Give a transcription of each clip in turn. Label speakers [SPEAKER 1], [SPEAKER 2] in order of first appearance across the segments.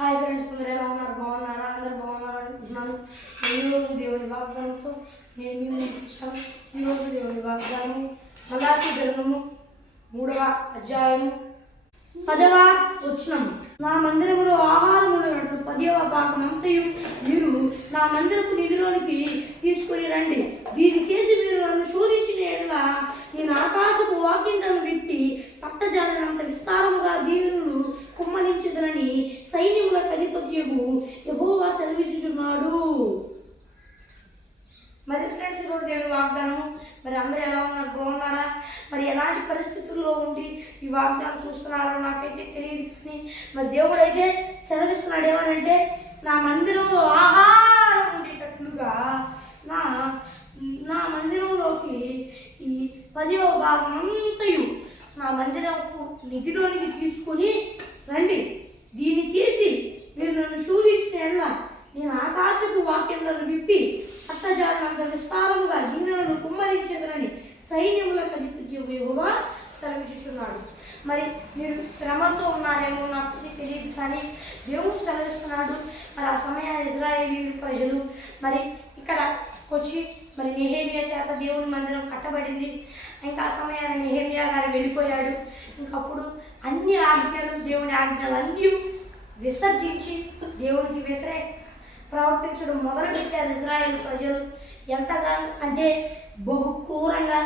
[SPEAKER 1] Hi friends అందరూ ఎలా ఉన్నారు? బాగున్నారా? అందరు బాగున్నారు? అనుకుంటున్నాను ఈరోజు దేవుని వాగ్దానంతో నేను మీ ముందుకు ఈరోజు దేవుని వాగ్దానము మలాకి గ్రంథము మూడవ అధ్యాయము పదవ వచనము నా మందిరములో ఆహారం ఉన్నట్లు పదవ భాగం అంతయు మీరు నా మందిరపు నిధిలోనికి తీసుకొని రండి. దీన్ని చేసి మీరు నన్ను శోధించిన ఎడల నేను ఆకాశపు వాకిండను పెట్టి పట్టజాలినంత విస్తారముగా దీవెనులు కుమ్మరించదనని సైన్యముల అధిపత్యము యహోవా సెలవిస్తున్నాడు మరి ఫ్రెండ్స్ ఈరోజు దేవుని వాగ్దానం మరి అందరూ ఎలా ఉన్నారు బాగున్నారా మరి ఎలాంటి పరిస్థితుల్లో ఉండి ఈ వాగ్దానం చూస్తున్నారో నాకైతే తెలియదు కానీ మరి దేవుడు అయితే సెలవిస్తున్నాడు ఏమనంటే నా మందిరంలో ఆహారం ఉండేటట్లుగా నా నా మందిరంలోకి ఈ పదివ భాగం అంతయు నా మందిరపు నిధిలోనికి తీసుకొని రండి. దీన్ని చేసి మీరు నన్ను శోధించిన ఎడల నేను ఆకాశపు వాక్యములను విప్పి అట్టజాలంత విస్తారముగా దీనులను కుమ్మరించదనని సైన్యములకు అధిపతి యెహోవా సెలవిస్తున్నాడు మరి మీరు శ్రమతో ఉన్నారేమో నాకు తెలియదు కానీ దేవుడు సెలవిస్తున్నాడు మరి ఆ సమయాన్ని ఇజ్రాయేలీ ప్రజలు మరి ఇక్కడ వచ్చి మరి నెహేమియా చేత దేవుని మందిరం కట్టబడింది. ఇంకా ఆ సమయాన్ని నెహేమియా గారు వెళ్ళిపోయాడు. ఇంకప్పుడు అన్ని ఆజ్ఞలు దేవుని ఆజ్ఞలు అన్నీ విసర్జించి దేవునికి వ్యతిరేక ప్రవర్తించడం మొదలుపెట్టారు ఇజ్రాయేల్ ప్రజలు. ఎంతగా అంటే బహు క్రూరంగా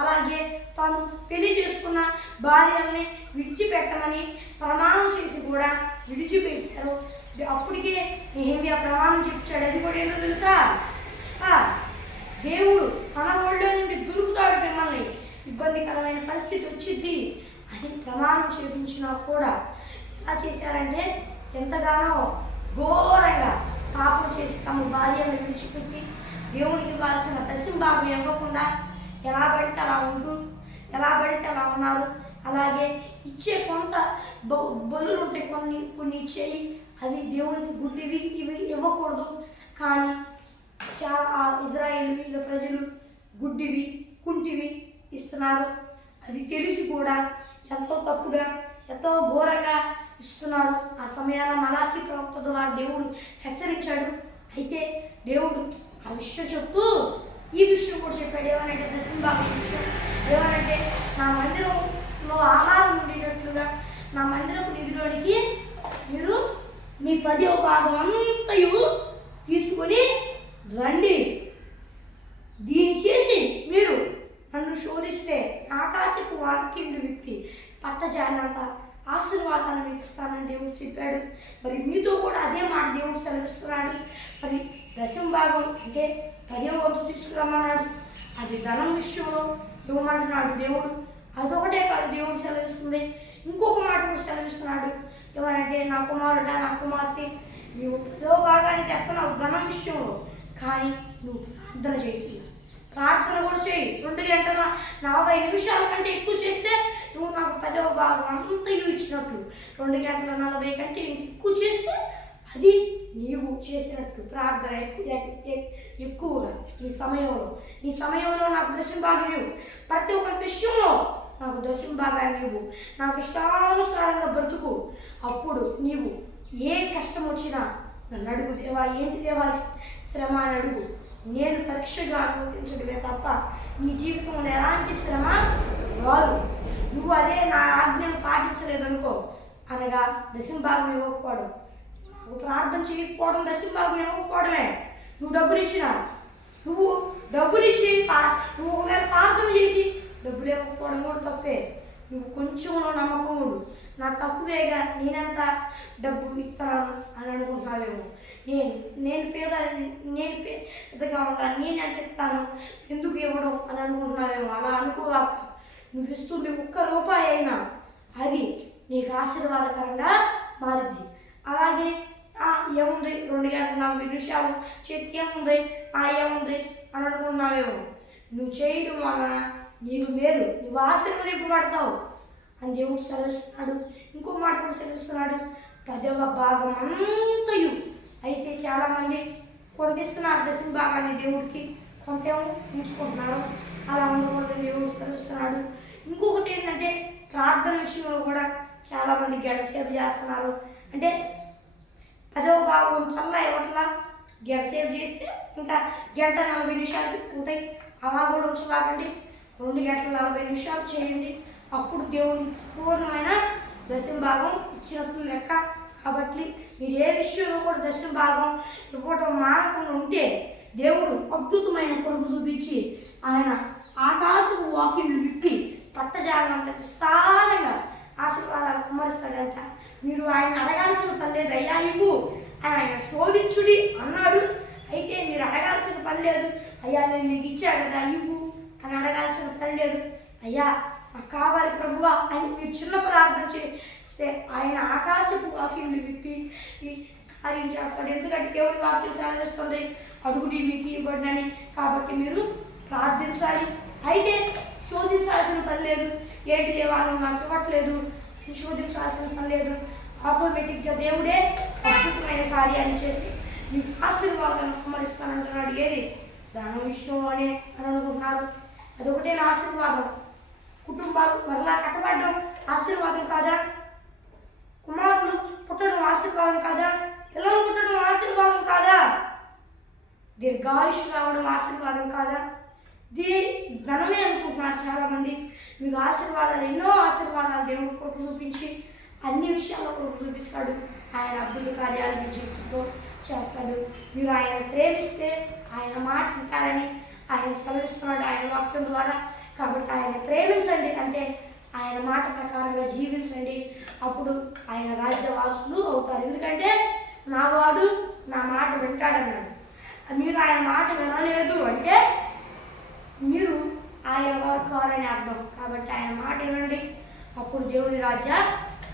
[SPEAKER 1] అలాగే తాను పెళ్ళి చేసుకున్న భార్యల్ని విడిచిపెట్టమని ప్రమాణం చేసి కూడా విడిచిపెట్టారు. అప్పటికే నెహమ్యా ప్రమాణం చెప్పాడు అది కూడా ఏంటో తెలుసా? ఆ, దేవుడు తన ఒళ్ళో నుండి దురుకుతాడు మిమ్మల్ని. ఇబ్బందికరమైన పరిస్థితి వచ్చింది అని ప్రమాణం చేపించినా కూడా ఎలా చేశారంటే ఎంతగానో ఘోరంగా పాపం చేసి తమ భార్యను విడిచిపెట్టి దేవునికి ఇవ్వాల్సిన దశంభాగం ఇవ్వకుండా ఎలా పడితే అలా ఉంటూ ఎలా పడితే అలా ఉన్నారు. అలాగే ఇచ్చే కొంత బొ బలులు ఉంటాయి కొన్ని కొన్ని ఇచ్చేయి. అవి దేవుని గుడ్డివి ఇవి ఇవ్వకూడదు. కానీ చాలా ఆ ఇజ్రాయేల్ ప్రజలు గుడ్డివి కుంటివి ఇస్తున్నారు. అది తెలిసి కూడా ఎంతో తప్పుగా ఎంతో ఘోరంగా ఇస్తున్నారు. ఆ సమయాన మలాకి ప్రవక్త ద్వారా దేవుడు హెచ్చరించాడు. అయితే దేవుడు ఆ విషయం చెప్తూ ఈ విషయం కూడా చెప్పాడు. ఏమనంటే దశంబాబు విషయం. ఏమనంటే నా మందిరంలో ఆహారం ఉండేటట్లుగా నా మందిరపు నిధిలోనికి మీరు మీ పదో భాగం అంతయు తీసుకొని రండి. దీన్ని చేసి మీరు నన్ను శోధిస్తే ఆకాశపు వాకిండు విప్పి పట్టజానంత ఆశీర్వాదాలు మీకు ఇస్తానని దేవుడు చెప్పాడు. మరి మీతో కూడా అదే మాట దేవుడు సెలవిస్తున్నాడు. మరి దశం భాగం అంటే పదే వంతు తీసుకురమ్మన్నాడు. అది ధనం విషయంలో ఇవ్వమంటున్నాడు దేవుడు. అదొకటే కాదు దేవుడు సెలవిస్తుంది. ఇంకొక మాట కూడా సెలవిస్తున్నాడు. ఏమనంటే నా కుమారుడ నా కుమార్తె నీవు పదో భాగాన్ని తెస్తున్నావు ఘన విషయంలో. కానీ నువ్వు ప్రార్థన చేయి. ప్రార్థన కూడా చేయి. రెండు గంటల నలభై నిమిషాల కంటే ఎక్కువ చేస్తే నువ్వు నాకు పదవ భాగం అంతా ఇచ్చినట్లు రెండు గంటల నలభై కంటే ఎక్కువ చేస్తే అది నీవు చేసినట్టు. ప్రార్థన ఎక్కువ ఎక్కువగా. నీ సమయంలో. నీ సమయంలో నాకు దృశ్యం భాగం ప్రతి ఒక్క విషయంలో నాకు దశం భాగాన్ని ఇవ్వు నాకు ఇష్టానుసారంగా బ్రతుకు. అప్పుడు నీవు ఏ కష్టం వచ్చినా నన్ను అడుగు దేవా ఏంటి దేవా శ్రమ అని అడుగు. నేను పరీక్షగా అనుమతించడమే తప్ప నీ జీవితంలో ఎలాంటి శ్రమ రాదు. నువ్వు అదే నా ఆజ్ఞను పాటించలేదనుకో. అనగా దశంభాగం ఇవ్వకపోవడం. నువ్వు ప్రార్థన చేయకపోవడం దశంభాగం ఇవ్వకపోవడమే. నువ్వు డబ్బులు ఇచ్చినా నువ్వు డబ్బులు ఇచ్చి పా- నువ్వు ఒకవేళ ప్రార్థన చేసి డబ్బు లేకపోవడం కూడా తప్పే. నువ్వు కొంచెంలో నమ్మకం ఉండు. నా తక్కువేగా నేనంత డబ్బు ఇస్తాను అని అనుకుంటున్నావేమో నేను నేను పేద నేను పే- పెద్దగా ఉంటాను నేను ఎంత ఇస్తాను ఎందుకు ఇవ్వడం అని అనుకుంటున్నావేమో అలా అనుకోవాక నువ్వు ఇస్తుంది ఒక్క రూపాయి అయినా అది నీకు ఆశీర్వాదకరంగా మారింది. అలాగే ఆ, ఏముంది? రెండు గంటల నలభై నిమిషాలు చేతి ఏముంది? ఆ ఏముంది? అని అనుకున్నావేమో నువ్వు చేయడం వలన నీకు మేలు నువ్వు ఆశీర్వదింపబడతావు అని దేవుడు సెలవిస్తున్నాడు. ఇంకో మాట కూడా సెలవిస్తున్నాడు. పదవ భాగం అంతయు అయితే చాలామంది కొంత ఇస్తున్నారు దశమ భాగాన్ని దేవుడికి. కొంతేమో ఉంచుకుంటున్నారు. అలా ఉండకూడదు దేవుడు సెలవిస్తున్నాడు. ఇంకొకటి ఏంటంటే ప్రార్థన విషయంలో కూడా చాలామంది గడసేపు చేస్తున్నారు. అంటే పదవ భాగం కల్లా ఎవట్లా గంట చేస్తే ఇంకా గంట నలభై నిమిషాలు ఉంటాయి అలా కూడా ఉంచబాకండి రెండు గంటల నలభై నిమిషాలు చేయండి. అప్పుడు దేవుని పూర్ణమైన దశమ భాగం ఇచ్చినట్లు లెక్క. కాబట్టి మీరు ఏ విషయంలో కూడా దశమ భాగం ఇవ్వటం మానకుండా ఉంటే దేవుడు అద్భుతమైన కొడుకు చూపించి ఆయన ఆకాశపు వాకిళ్ళు విప్పి పట్టజాలంత విస్తారంగా ఆశీర్వాదాలు కుమ్మరిస్తాడంట. మీరు ఆయన అడగాల్సిన పని లేదు. అయ్యా ఇవ్వు. ఆయన శోధించుడి అన్నాడు. అయితే మీరు అడగాల్సిన పని లేదు. అయ్యా నేను నీకు ఇచ్చా కదా ఇవ్వు. అని అడగాల్సిన పని లేదు. అయ్యా నాకు కావాలి ప్రభువా అని మీరు చిన్న ప్రార్థన చేస్తే ఆయన ఆకాశపు వాక్యం విప్పి ఈ కార్యం చేస్తాడు. ఎందుకంటే దేవుడి వాక్యం సాధిస్తుంది. అడుగుడి మీకు ఇవ్వబడినని కాబట్టి మీరు ప్రార్థించాలి. అయితే శోధించాల్సిన పని లేదు. ఏంటి దేవాలయం నాకు ఇవ్వట్లేదు? శోధించాల్సిన పని లేదు. ఆటోమేటిక్గా దేవుడే అద్భుతమైన కార్యాన్ని చేసి మీ ఆశీర్వాదాన్ని కుమరిస్తానంటున్నాడు ఏది? దాని విషయంలోనే అని అనుకుంటున్నారు. అదొకటే నా ఆశీర్వాదం. కుటుంబాలు మరలా కట్టబడడం ఆశీర్వాదం కాదా? కుమారులు పుట్టడం ఆశీర్వాదం కాదా? పిల్లలు పుట్టడం ఆశీర్వాదం కాదా? దీర్ఘాయుష్ రావడం ఆశీర్వాదం కాదా? దీ ధనమే అనుకుంటున్నారు చాలామంది. మీకు ఆశీర్వాదాలు ఎన్నో ఆశీర్వాదాలు దేవుడు కొరకు చూపించి అన్ని విషయాల్లో కొరకు చూపిస్తాడు. ఆయన అద్భుత కార్యాలు మీ జీవితంలో చేస్తాడు. మీరు ఆయన ప్రేమిస్తే ఆయన మాట వింటారని ఆయన సెలవిస్తున్నాడు ఆయన వాక్యం ద్వారా. కాబట్టి ఆయన ప్రేమించండి. అంటే ఆయన మాట ప్రకారంగా జీవించండి. అప్పుడు ఆయన రాజ్యవాసులు అవుతారు. ఎందుకంటే నా వాడు నా మాట వింటాడన్నాడు. మీరు ఆయన మాట వినలేదు అంటే మీరు ఆయన వారు కారని అర్థం. కాబట్టి ఆయన మాట వినండి. అప్పుడు దేవుని రాజ్య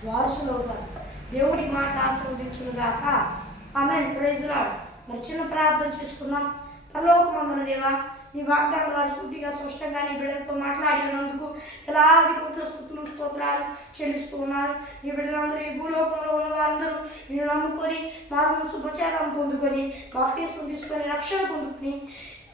[SPEAKER 1] వారసులు అవుతారు. దేవుడి మాట ఆస్వాదించును గాక ఆమె ప్రైజ్లా మరి చిన్న ప్రార్థన చేసుకున్నాం పరలోకమందున దేవా నీ వాగ్దానాలు వారి సూటిగా స్పష్టంగా నీ బిడ్డలతో మాట్లాడి ఉన్నందుకు ఎలాది కోట్ల స్థుతులు స్తోత్రాలు చెల్లిస్తూ ఉన్నారు. నీ బిడ్డలందరూ ఈ భూలోకంలో ఉన్న వారందరూ నేను నమ్ముకొని మారు శుభచేతం పొందుకొని బాప్తీసం తీసుకొని రక్షణ పొందుకొని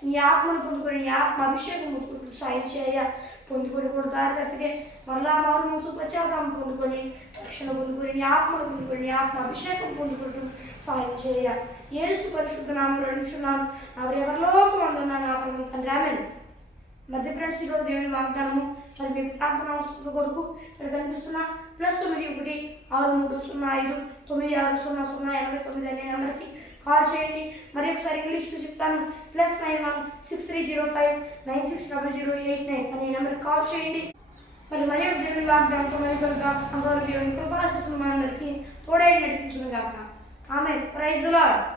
[SPEAKER 1] నీ ఆత్మను పొందుకొని నీ ఆత్మ అభిషేకం పొందుకుంటూ సాయం చేయ పొందుకొని కూడా దారి తప్పితే మరలా మారు సుపచారం పొందుకొని రక్షణ పొందుకొని నీ ఆత్మను పొందుకొని నీ ఆత్మ అభిషేకం పొందుకుంటూ సాయం చేయ. ఏసు పరిశుద్ధ నామలు అడుగుతున్నాను నా ఎవరిలోకి అందున్నా నా పరమ తండ్రి. ఆమెను. మధ్య ఫ్రెండ్స్ ఈరోజు దేవుని వాగ్దానము మరి మీ ప్రార్థన అవసరం కొరకు ఇక్కడ కనిపిస్తున్న ప్లస్ తొమ్మిది ఒకటి ఆరు మూడు సున్నా ఐదు తొమ్మిది ఆరు సున్నా సున్నా ఎనభై తొమ్మిది అనే నెంబర్కి కాల్ చేయండి. మరి ఒకసారి ఇంగ్లీష్లో చెప్తాను. Plus nine one six three zero five nine six double zero eight nine అనే నెంబర్కి కాల్ చేయండి. మరి మరి ఒక దేవుని వాగ్దానంతో మరి కలుద్దాం అందరూ దేవుని కృపాశిస్తున్న అందరికీ తోడై నడిపించును గాక. ఆమె ప్రైజ్ లాడ్